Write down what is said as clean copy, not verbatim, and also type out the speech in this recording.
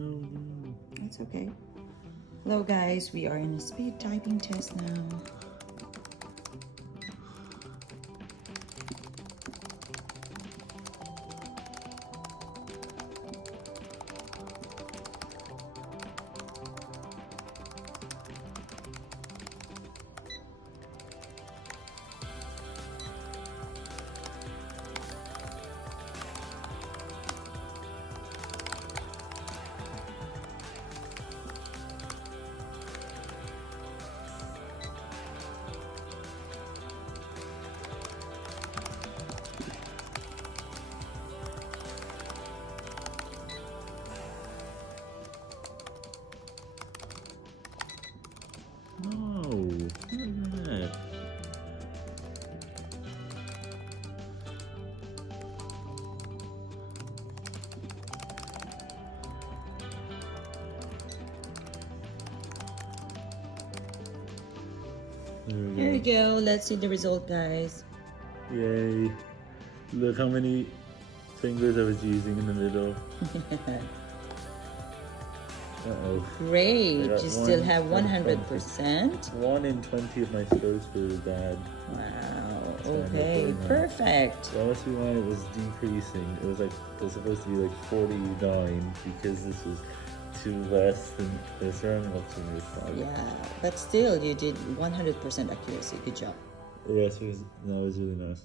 Oh no. That's okay. Hello guys, we are in a speed typing test now. No. Look at that. Here we go. Let's see the result, guys. Yay. Look how many fingers I was using in the middle. Uh-oh. Great. I got You still have 1 100%. 1 in 20 of my strokes were bad. Wow. It's kind of Okay. going on. Perfect. So unless we want, it was decreasing. It was supposed to be like 49 because this was 2 less than this rounding up to this side. Yeah, but still, you did 100% accuracy. Good job. Yes, that was really nice.